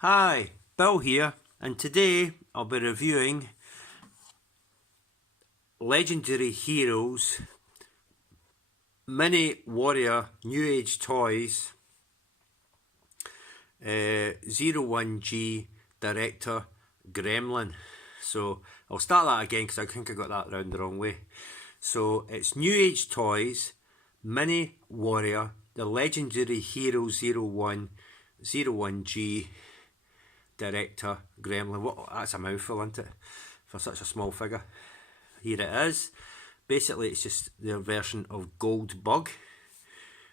Hi, Bill here, and today I'll be reviewing Legendary Heroes Mini Warrior New Age Toys 01G Director Gremlin. So I'll start that again because I think I got that round the wrong way. So it's New Age Toys Mini Warrior, the Legendary Hero 01G Director Gremlin. What, that's a mouthful, isn't it, for such a small figure? Here it is. Basically, it's just their version of Goldbug.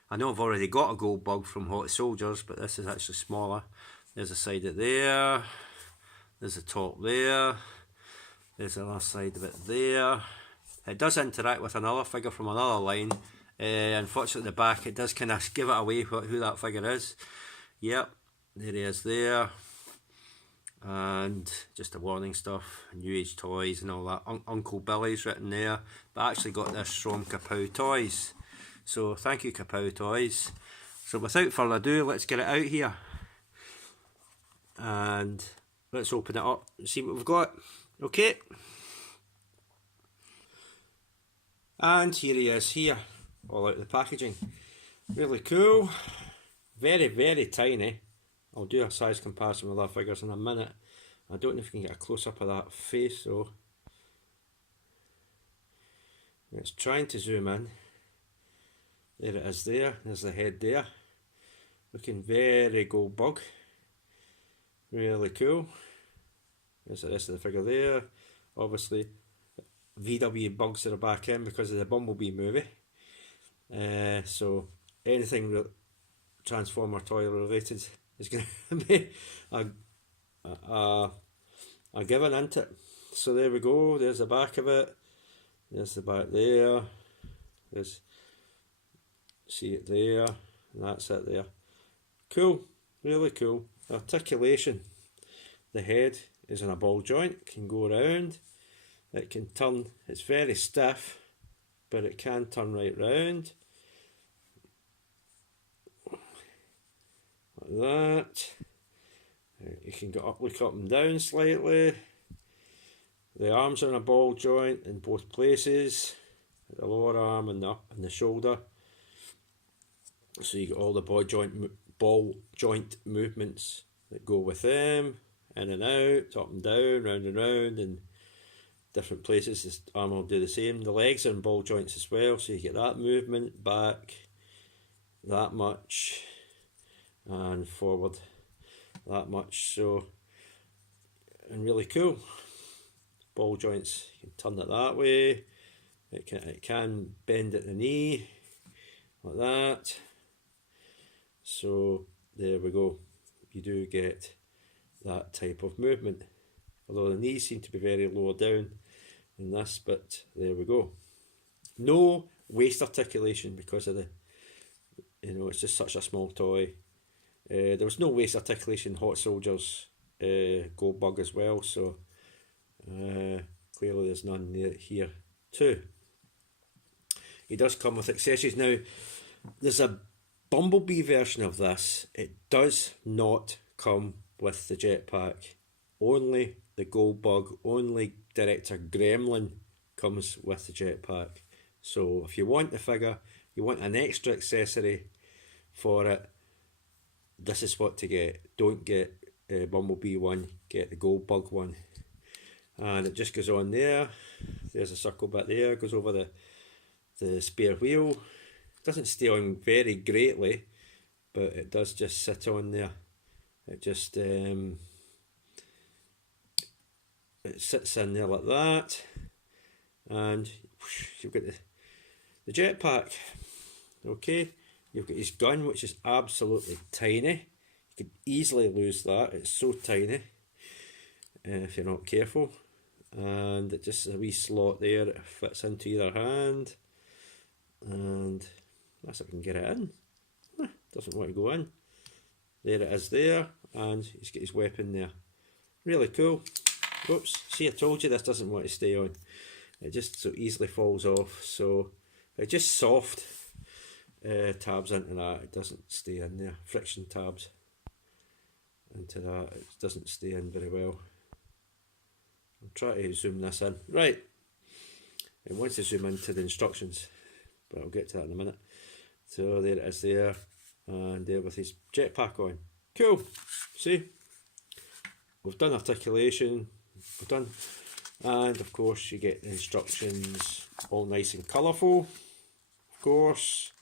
I know I've already got a Goldbug from Hot Soldiers, but this is actually smaller. There's a side of there. There's the top there. There's the other side of it there. It does interact with another figure from another line. Unfortunately, the back, it does kind of give it away who that figure is. Yep, there he is there. And just the warning stuff, New Age Toys and all that. Uncle Billy's written there, but I actually got this from Kapow Toys, so thank you Kapow Toys. So without further ado, let's get it out here and let's open it up and see what we've got. Okay, and here he is here, all out of the packaging. Really cool, very tiny. I'll do a size comparison with other figures in a minute. I don't know if you can get a close-up of that face though. It's trying to zoom in. There it is there, there's the head there. Looking very Goldbug. Really cool. There's the rest of the figure there. Obviously VW bugs are back in because of the Bumblebee movie. So anything Transformer toy related is going to be a given, isn't it? So there we go, there's the back of it, there's the back there, there's, see it there, and that's it there. Cool, really cool. Articulation, the head is in a ball joint, can go around, it can turn, it's very stiff, but it can turn right round. Like that. You can look up and down slightly. The arms are in a ball joint in both places, the lower arm and the shoulder. So you get all the ball joint movements that go with them, in and out, up and down, round and round, in different places. This arm will do the same. The legs are in ball joints as well, so you get that movement back that much and forward that much. So, and really cool. Ball joints, you can turn it that way. It can bend at the knee like that. So there we go. You do get that type of movement. Although the knees seem to be very lower down in this, but there we go. No waist articulation because of the, it's just such a small toy. There was no waist articulation in Hot Soldiers Goldbug as well, so clearly there's none there here too. He does come with accessories. Now, there's a Bumblebee version of this. It does not come with the jetpack. Only the Goldbug, only Director Gremlin comes with the jetpack. So if you want the figure, you want an extra accessory for it, this is what to get. Don't get Bumblebee one, get the Goldbug one. And it just goes on there. There's a circle bit there, goes over the spare wheel. Doesn't stay on very greatly, but it does just sit on there. It just it sits in there like that, and you've got the jetpack. Okay, you've got his gun, which is absolutely tiny. You could easily lose that. It's so tiny if you're not careful. And it just has a wee slot there. It fits into either hand, and that's if I can get it in. Doesn't want to go in. There it is there, and he's got his weapon there. Really cool. Oops, see, I told you this doesn't want to stay on. It just so easily falls off. So it's just soft tabs into that. It doesn't stay in there. Friction tabs. into that. It doesn't stay in very well. I'll try to zoom this in. Right. It wants to zoom into the instructions, but I'll get to that in a minute. So there it is there, and there with his jetpack on. Cool. See? We've done articulation. We've done, and of course you get the instructions all nice and colourful, of course,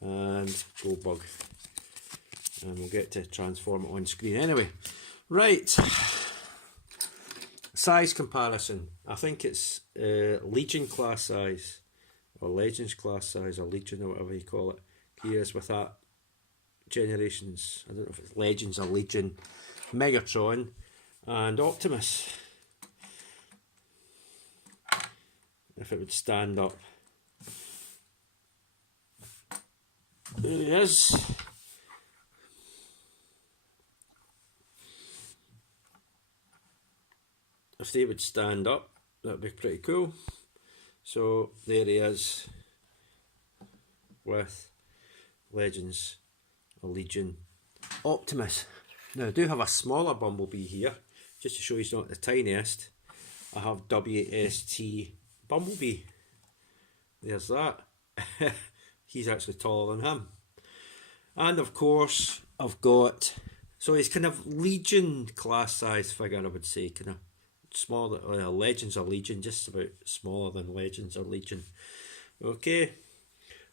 and Goldbug. And we'll get to transform it on screen anyway. Right. Size comparison. I think it's Legion class size, or Legends class size, or Legion, or whatever you call it. He is with that Generations, I don't know if it's Legends or Legion, Megatron, and Optimus. If it would stand up. There he is. If they would stand up, that'd be pretty cool. So there he is with Legends, a Legion, Optimus. Now I do have a smaller Bumblebee here, just to show he's not the tiniest. I have WST Bumblebee. There's that. He's actually taller than him. And of course I've got, so he's kind of Legion class size figure, I would say, kind of smaller, Legends or Legion, just about smaller than Legends or Legion. Okay,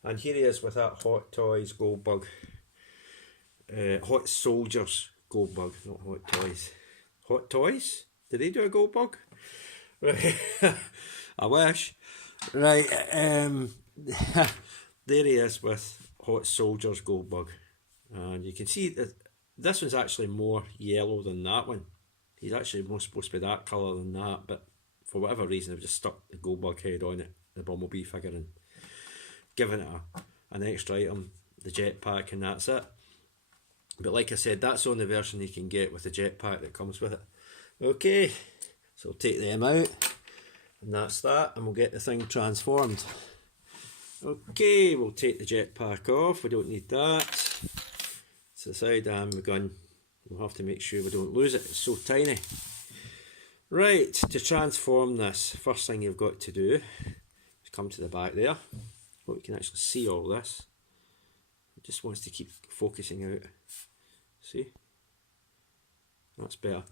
and here he is with that Hot Toys Goldbug, Hot Soldiers Goldbug, not Hot Toys. Hot Toys? Did they do a Goldbug? Right, I wish. Right, there he is with Hot Soldiers Goldbug, and you can see that this one's actually more yellow than that one. He's actually more supposed to be that colour than that, but for whatever reason I've just stuck the Goldbug head on it, the Bumblebee figure, and given it an extra item, the jetpack, and that's it. But like I said, that's the only version you can get with the jetpack that comes with it. Okay, so we'll take them out, and that's that, and we'll get the thing transformed. Okay, we'll take the jetpack off, we don't need that. To the side, and the gun. We'll have to make sure we don't lose it, it's so tiny. Right, to transform this, first thing you've got to do is come to the back there. Hope you can actually see all this. It just wants to keep focusing out. See? That's better.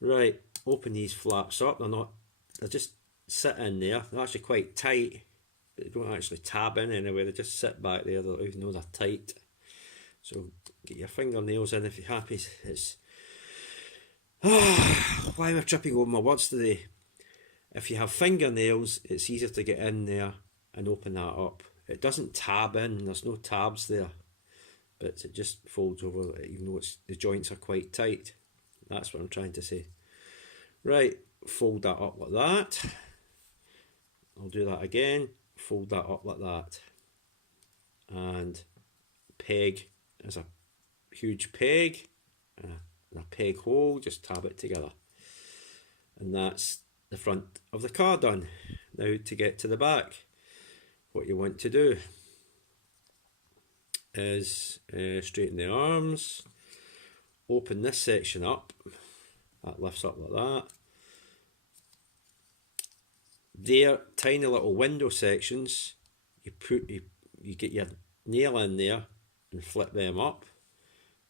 Right, open these flaps up. They're just sit in there. They're actually quite tight, but they don't actually tab in anyway. They just sit back there, even though they're tight. So get your fingernails in if you're happy. It's why am I tripping over my words today? If you have fingernails, it's easier to get in there and open that up. It doesn't tab in, there's no tabs there, but it just folds over, even though the joints are quite tight. That's what I'm trying to say. Right, fold that up like that. I'll do that again. Fold that up like that. And peg. There's a huge peg and a peg hole, just tab it together. And that's the front of the car done. Now to get to the back, what you want to do is straighten the arms, open this section up, that lifts up like that. There, tiny little window sections, you get your nail in there and flip them up.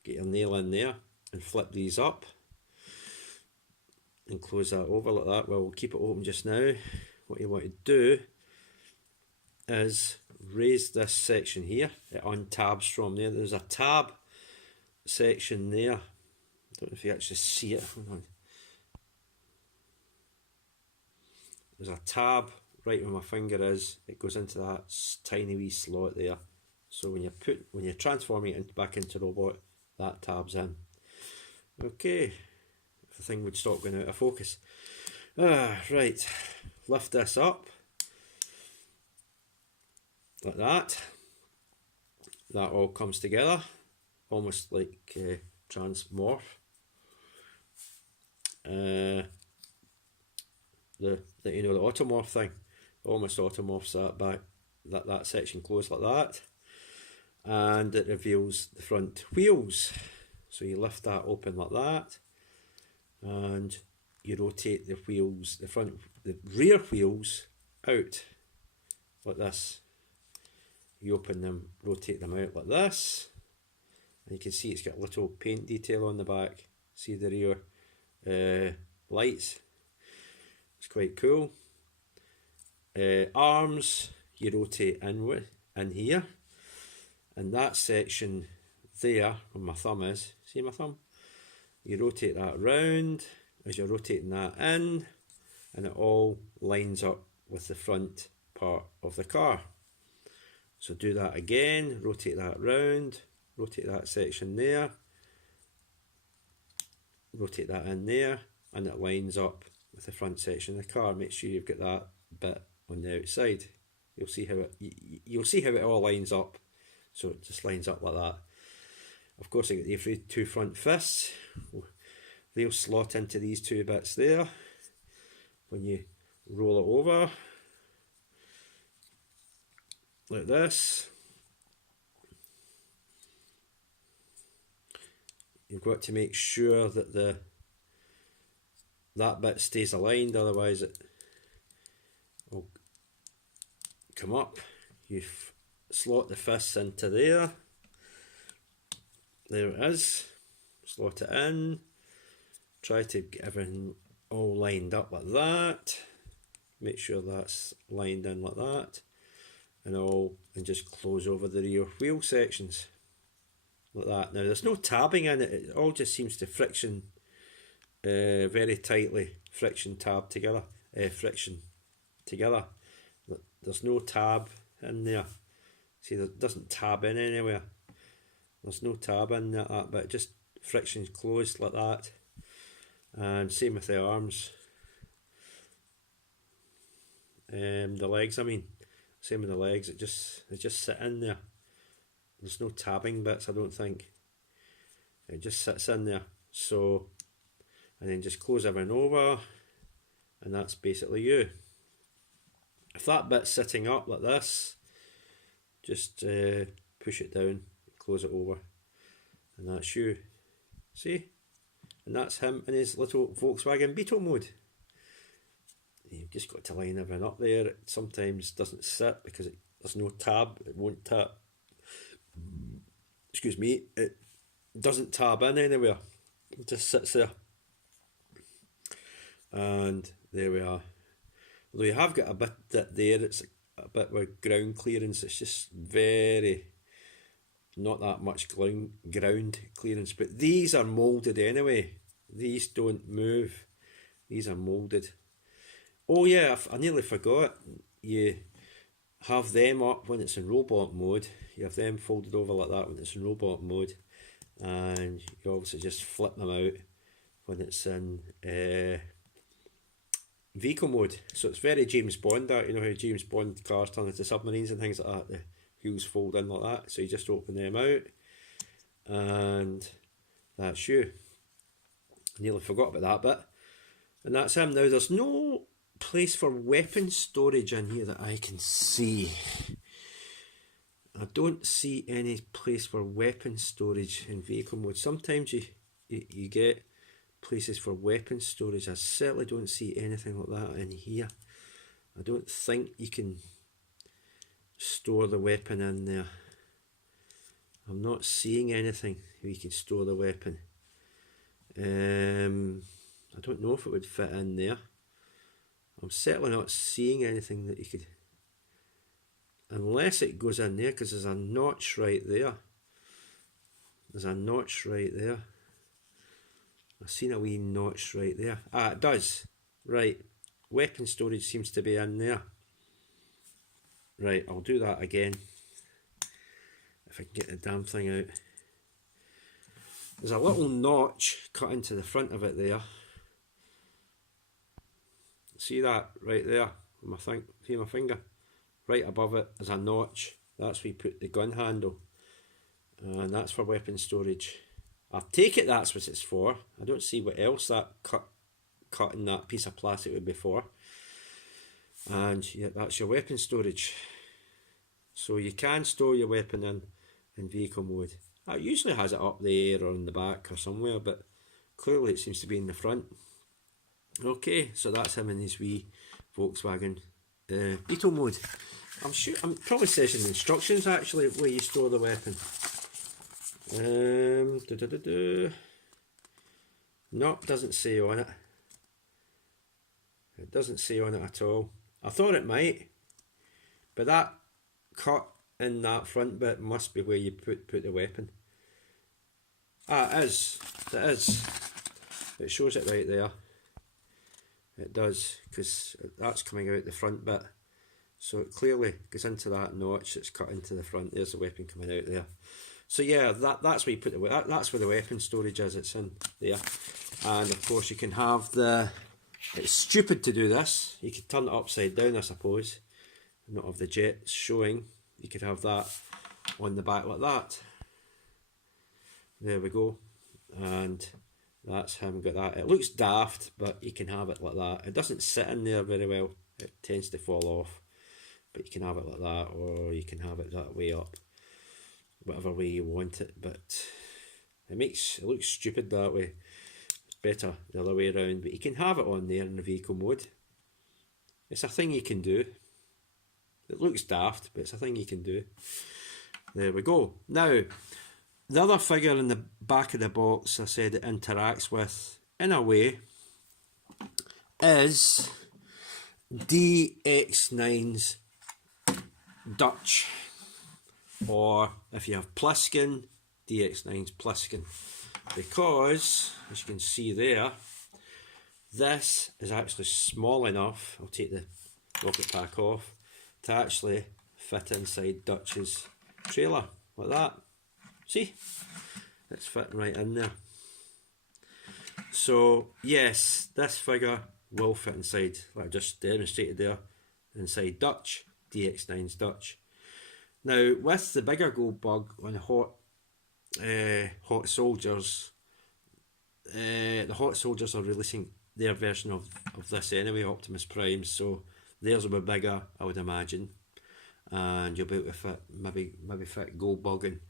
Get your nail in there and flip these up and close that over like that. Well, we'll keep it open just now. What you want to do is raise this section here. It untabs from there. There's a tab section there. I don't know if you actually see it. Hold on. There's a tab right where my finger is. It goes into that tiny wee slot there. So when you're transforming it back into robot, that tabs in. Okay, if the thing would stop going out of focus. Right, lift this up like that. That all comes together, almost like transmorph. The automorph thing, almost automorphs that back. That section closed like that. And it reveals the front wheels. So you lift that open like that, and you rotate the wheels, the rear wheels out like this. You open them, rotate them out like this, and you can see it's got a little paint detail on the back. See the rear lights? It's quite cool. Arms, you rotate in here, and that section there, where my thumb is, see my thumb? You rotate that round as you're rotating that in, and it all lines up with the front part of the car. So do that again, rotate that round, rotate that section there, rotate that in there, and it lines up with the front section of the car. Make sure you've got that bit on the outside. You'll see how it all lines up. So it just lines up like that. Of course, I got the two front fists. They'll slot into these two bits there. When you roll it over like this, you've got to make sure that that bit stays aligned, otherwise it will come up. You slot the fists into there. There it is. Slot it in. Try to get everything all lined up like that. Make sure that's lined in like that. And just close over the rear wheel sections like that. Now there's no tabbing in it. It all just seems to friction very tightly. Friction together. There's no tab in there. See, it doesn't tab in anywhere. There's no tab in that bit, just friction's closed like that. And same with the arms. The legs, I mean. Same with the legs, they just sit in there. There's no tabbing bits, I don't think. It just sits in there. So, and then just close everything over, and that's basically you. If that bit's sitting up like this, just push it down, close it over, and that's you. See? And that's him in his little Volkswagen Beetle mode. You've just got to line everything up there. It sometimes doesn't sit because there's no tab. It won't tab. Excuse me. It doesn't tab in anywhere. It just sits there. And there we are. Although you have got a bit there, it's a bit with ground clearance. It's just not that much ground clearance. But these are moulded anyway. These don't move. These are moulded. Oh yeah, I nearly forgot. You have them up when it's in robot mode. You have them folded over like that when it's in robot mode. And you obviously just flip them out when it's in vehicle mode. So it's very James Bond, that, you know how James Bond cars turn into submarines and things like that. The wheels fold in like that. So you just open them out. And that's you. I nearly forgot about that bit. And that's him. Now there's no place for weapon storage in here that I can see. I don't see any place for weapon storage in vehicle mode. Sometimes you get places for weapon storage. I certainly don't see anything like that in here. I don't think you can store the weapon in there. I'm not seeing anything where you can store the weapon. I don't know if it would fit in there. I'm certainly not seeing anything that you could, unless it goes in there, because there's a notch right there. There's a notch right there. I've seen a wee notch right there. Ah, it does. Right. Weapon storage seems to be in there. Right, I'll do that again. If I can get the damn thing out. There's a little notch cut into the front of it there. See that right there? See my finger? Right above it is a notch. That's where you put the gun handle. And that's for weapon storage. I take it that's what it's for. I don't see what else that cut in that piece of plastic would be for. And yeah, that's your weapon storage. So you can store your weapon in vehicle mode. It usually has it up there or in the back or somewhere, but clearly it seems to be in the front. Okay, so that's him in his wee Volkswagen Beetle mode. I'm probably says in the instructions actually where you store the weapon. Nope, doesn't say on it. It doesn't say on it at all. I thought it might, but that cut in that front bit must be where you put the weapon. Ah, it is. It is. It shows it right there. It does, because that's coming out the front bit. So it clearly goes into that notch that's cut into the front. There's the weapon coming out there. So yeah, that's where you put that's where the weapon storage is. It's in there. And of course you can have the... It's stupid to do this. You could turn it upside down, I suppose. Not have the jets showing. You could have that on the back like that. There we go. And that's him got that. It looks daft, but you can have it like that. It doesn't sit in there very well. It tends to fall off. But you can have it like that, or you can have it that way up. Whatever way you want it. But it looks stupid that way. It's better the other way around. But you can have it on there in the vehicle mode. It's a thing you can do. It looks daft, but it's a thing you can do. There we go. Now, the other figure in the back of the box I said it interacts with, in a way, is DX9's Dutch. Or, if you have Pliskin, DX9's Pliskin. Because, as you can see there, this is actually small enough, I'll take the rocket pack off, to actually fit inside Dutch's trailer, like that. See? It's fitting right in there. So, yes, this figure will fit inside, like I just demonstrated there, inside Dutch, DX9's Dutch. Now, with the bigger Goldbug on the Hot Soldiers, the Hot Soldiers are releasing their version of this anyway, Optimus Prime, so theirs will be bigger, I would imagine, and you'll be able to fit, maybe fit Goldbug and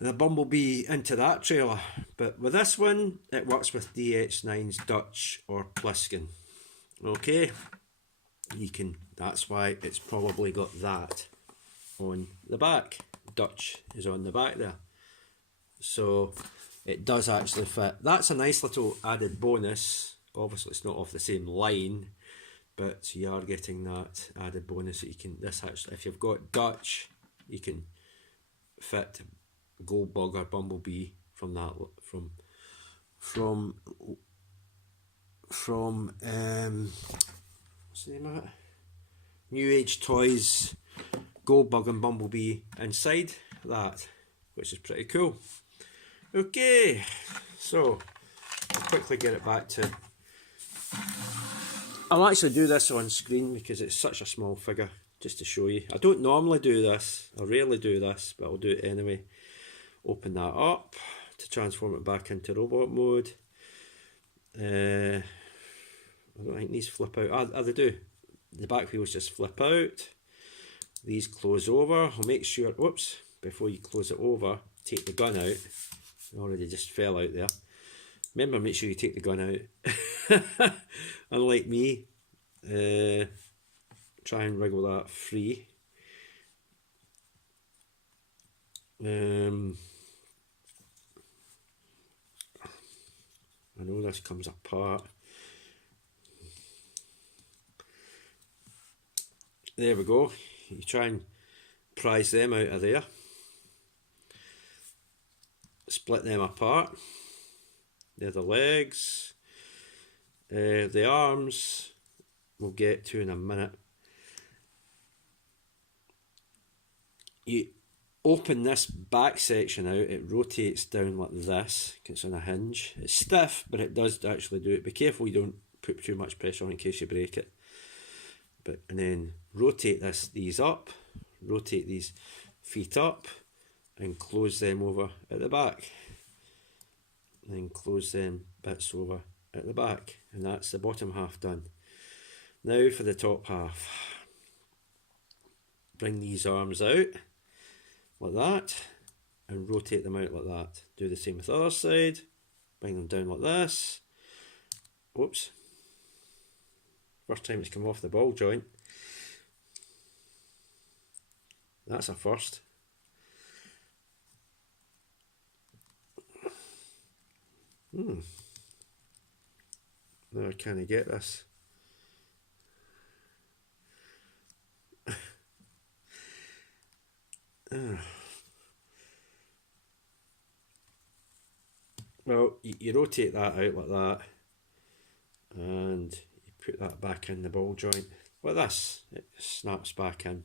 the Bumblebee into that trailer. But with this one, it works with DX9's Dutch or Pliskin. Okay, that's why it's probably got that on the back. Dutch is on the back there. So it does actually fit. That's a nice little added bonus. Obviously it's not off the same line, but you are getting that added bonus that you can, this actually, if you've got Dutch, you can fit Goldbug or Bumblebee from that, from what's the name of it? New Age Toys Goldbug and Bumblebee inside that, which is pretty cool. Okay, so I'll quickly get it back to... I'll actually do this on screen because it's such a small figure, just to show you. I don't normally do this, I rarely do this, but I'll do it anyway. Open that up to transform it back into robot mode. I don't think these flip out. Ah, they do. The back wheels just flip out. These close over. I'll make sure, whoops, before you close it over, take the gun out. It already just fell out there. Remember, make sure you take the gun out. Unlike me, try and wriggle that free. I know this comes apart. There we go. You try and prise them out of there. Split them apart. They're the legs. The arms we'll get to in a minute. You open this back section out, it rotates down like this, it's on a hinge. It's stiff, but it does actually do it. Be careful you don't put too much pressure on in case you break it. And then rotate these up, rotate these feet up, and close them over at the back. And then close them bits over at the back. And that's the bottom half done. Now for the top half. Bring these arms out, like that. and rotate them out like that. Do the same with the other side. Bring them down like this. Whoops. First time it's come off the ball joint. That's a first. Now I can't get this. Well, you rotate that out like that, and you put that back in the ball joint like this. It snaps back in.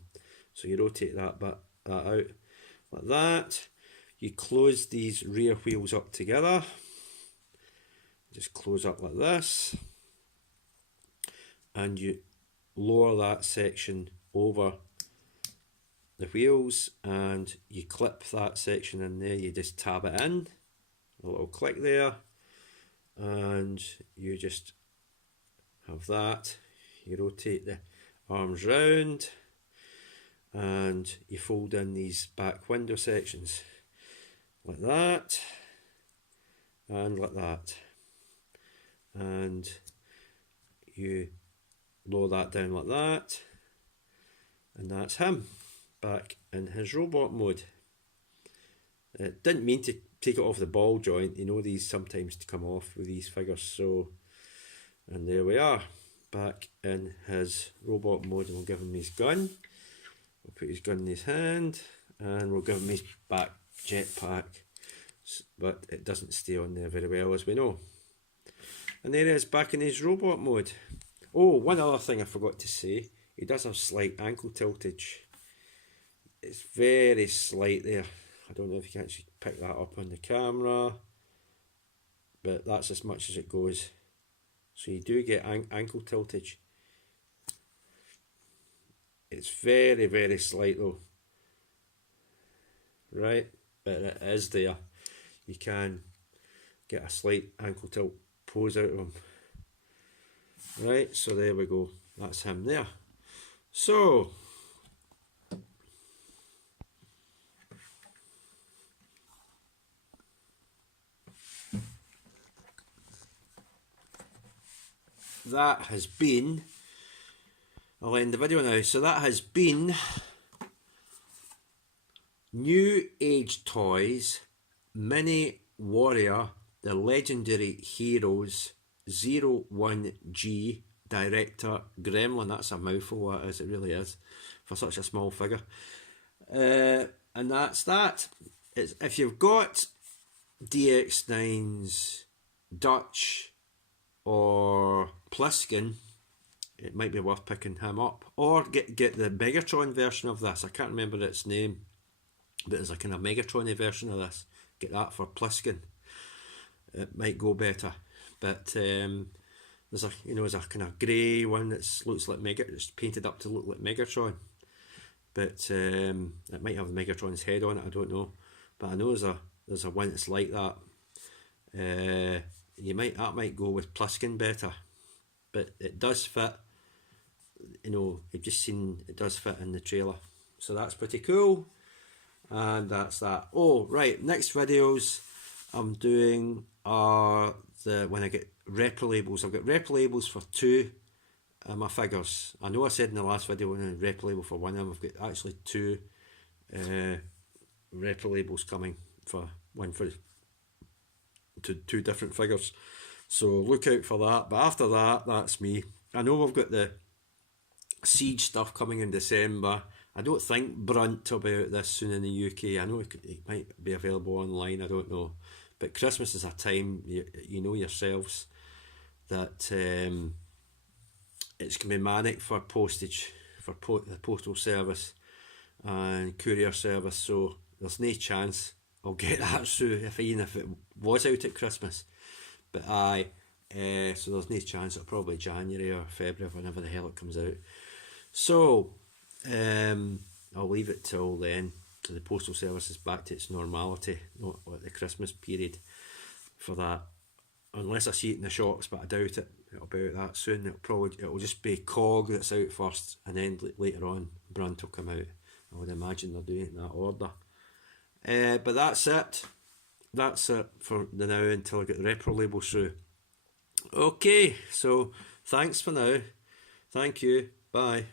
So you rotate that out like that. You close these rear wheels up together. Just close up like this, and you lower that section over the wheels, and you clip that section in there. You just tab it in, a little click there, and you just have that. You rotate the arms round, and you fold in these back window sections like that and like that, and you lower that down like that, and that's him back in his robot mode. Didn't mean to take it off the ball joint, you know these sometimes come off with these figures, so, and there we are, back in his robot mode. And we'll give him his gun, we'll put his gun in his hand, and we'll give him his back jetpack, but it doesn't stay on there very well, as we know. And there he is back in his robot mode. Oh, one other thing I forgot to say, he does have slight ankle tiltage. It's very slight there. I don't know if you can actually pick that up on the camera, but that's as much as it goes. So you do get ankle tiltage. It's very, very slight though. Right, but it is there. You can get a slight ankle tilt pose out of him. Right, so there we go. That's him there. So that has been, I'll end the video now. So that has been New Age Toys Mini Warrior, the Legendary Heroes 01G Director Gremlin. That's a mouthful, that is, it really is, for such a small figure. And that's that. If you've got DX9's Dutch or Pliskin, it might be worth picking him up, or get the Megatron version of this. I can't remember its name, but there's a kind of Megatron version of this. Get that for Pliskin. It might go better, but there's a there's a kind of grey one that looks like it's painted up to look like Megatron, but it might have Megatron's head on it. I don't know, but I know there's a one that's like that. That might go with Pliskin better, but it does fit. You've just seen it does fit in the trailer, so that's pretty cool. And that's that. Oh right, next videos I'm doing are when I get repro labels. I've got repro labels for two of my figures. I know I said in the last video when I repro label for one of them. I've got actually two repro labels coming, for two different figures. So look out for that. But after that, that's me. I know we've got the Siege stuff coming in December. I don't think Brunt will be out this soon in the UK. I know it might be available online, I don't know. But Christmas is a time, you know yourselves, that it's going to be manic for postage, for the postal service and courier service. So there's no chance I'll get that through, even if it was out at Christmas. But so there's no chance. It'll probably January or February, whenever the hell it comes out. So I'll leave it till then, till the postal service is back to its normality, not like the Christmas period, for that. Unless I see it in the shops, but I doubt it. It'll be out that soon. It'll just be COG that's out first, and then later on Brunt will come out. I would imagine they're doing it in that order. But that's it. That's it for the now until I get the repro labels through. Okay, so thanks for now. Thank you. Bye.